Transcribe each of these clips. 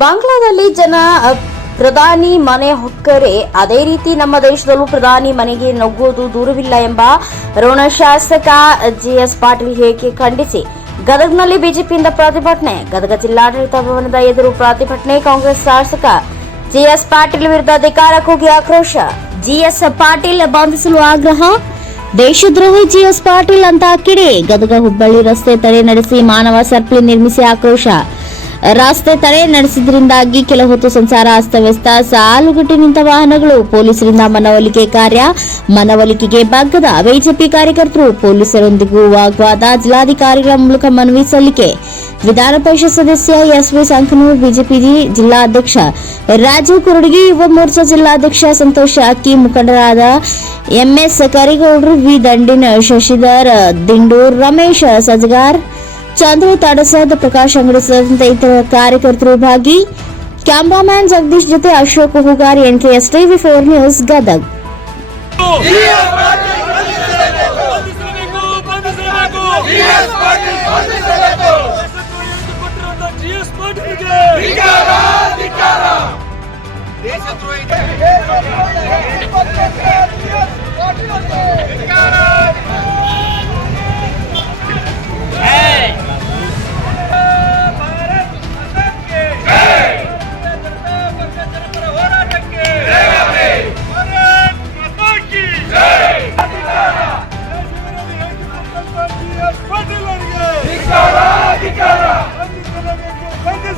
ಬಾಂಗ್ಲಾದಲ್ಲಿ ಜನ ಪ್ರಧಾನಿ ಮನೆ ಹೊಕ್ಕರೆ. ಅದೇ ರೀತಿ ನಮ್ಮ ದೇಶದಲ್ಲೂ ಪ್ರಧಾನಿ ಮನೆಗೆ ನುಗ್ಗುವುದು ದೂರವಿಲ್ಲ ಎಂಬ ಋಣ ಶಾಸಕ ಜಿಎಸ್ ಪಾಟೀಲ್ ಹೇಳಿಕೆ ಖಂಡಿಸಿ. ಗದಗ್ನಲ್ಲಿ ಬಿಜೆಪಿಯಿಂದ ಪ್ರತಿಭಟನೆ. ಗದಗ ಜಿಲ್ಲಾಡಳಿತ ಭವನದ ಎದುರು ಪ್ರತಿಭಟನೆ ಕಾಂಗ್ರೆಸ್ ಶಾಸಕ ಜಿಎಸ್ ಪಾಟೀಲ್ ವಿರುದ್ಧ ಅಧಿಕಾರ ಕೂಗಿ ಆಕ್ರೋಶ. ಜಿಎಸ್ ಪಾಟೀಲ್ ಬಂಧಿಸಲು ಆಗ್ರಹ. ದೇಶದ್ರೋಹಿ ಜಿಎಸ್ ಪಾಟೀಲ್ ಅಂತ ಕಿಡಿ. ಗದಗ ಹುಬ್ಬಳ್ಳಿ ರಸ್ತೆ ತಡೆ ನಡೆಸಿ ಮಾನವ ಸರ್ಪಳಿ ನಿರ್ಮಿಸಿ ಆಕ್ರೋಶ. ರಸ್ತೆ ತಡೆ ನಡೆಸಿದ್ರಿಂದಾಗಿ ಕೆಲ ಹೊತ್ತು ಸಂಸಾರ ಅಸ್ತವ್ಯಸ್ತ, ಸಾಲುಗಟ್ಟಿ ನಿಂತ ವಾಹನಗಳು, ಪೊಲೀಸರಿಂದ ಮನವೊಲಿಕೆ ಕಾರ್ಯ, ಮನವೊಲಿಕೆಗೆ ಬಗ್ಗದ ಬಿಜೆಪಿ ಕಾರ್ಯಕರ್ತರು ಪೊಲೀಸರೊಂದಿಗೂ ವಾಗ್ವಾದ ಜಿಲ್ಲಾಧಿಕಾರಿಗಳ ಮೂಲಕ ಮನವಿ ಸಲ್ಲಿಕೆ. ವಿಧಾನ ಪರಿಷತ್ ಸದಸ್ಯ ಎಸ್ವಿ ಸಂಕನೂರ್, ಬಿಜೆಪಿ ಜಿಲ್ಲಾಧ್ಯಕ್ಷ ರಾಜೀವ್ ಕುರುಡಗಿ ಯುವ ಮೋರ್ಚಾ ಜಿಲ್ಲಾಧ್ಯಕ್ಷ ಸಂತೋಷ್ ಅಕ್ಕಿ, ಮುಖಂಡರಾದ ಎಂಎಸ್ ಕರಿಗೌಡ್ರು, ವಿ ದಂಡಿನ ಶಶಿಧರ್, ದಿಂಡೂರ್ ರಮೇಶ್, ಸಜಗಾರ್ ಚಂದ್ರು ತಡಸದ್ ಪ್ರಕಾಶ್ ಅಂಗಡಿ ಸೇರಿದಂತೆ ಇತರ ಕಾರ್ಯಕರ್ತರು ಭಾಗಿ ಕ್ಯಾಮ್ರಾಮ್ಯಾನ್ ಜಗದೀಶ್ ಜೊತೆ Ashok Hoogar NKS TV four news Gadag ಬಂಧಿಸಬೇಕು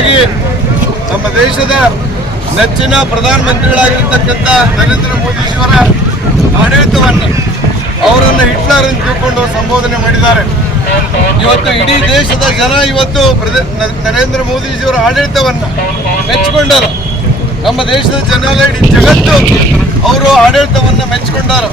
ಹಾಗಾಗಿ ನಮ್ಮ ದೇಶದ ನೆಚ್ಚಿನ ಪ್ರಧಾನಮಂತ್ರಿಗಳಾಗಿರ್ತಕ್ಕಂಥ ನರೇಂದ್ರ ಮೋದಿಜಿಯವರ ಆಡಳಿತವನ್ನು ಅವರನ್ನು ಹಿಟ್ಲರ್ ಅಂತ ತಿಳ್ಕೊಂಡು ಸಂಬೋಧನೆ ಮಾಡಿದ್ದಾರೆ. ಇವತ್ತು ಇಡೀ ದೇಶದ ಜನ ಇವತ್ತು ನರೇಂದ್ರ ಮೋದಿಜಿಯವರ ಆಡಳಿತವನ್ನು ಮೆಚ್ಚಿಕೊಂಡರು. ನಮ್ಮ ದೇಶದ ಜನ ಇಡೀ ಜಗತ್ತು ಅವರು ಆಡಳಿತವನ್ನು ಮೆಚ್ಚಿಕೊಂಡಾರ.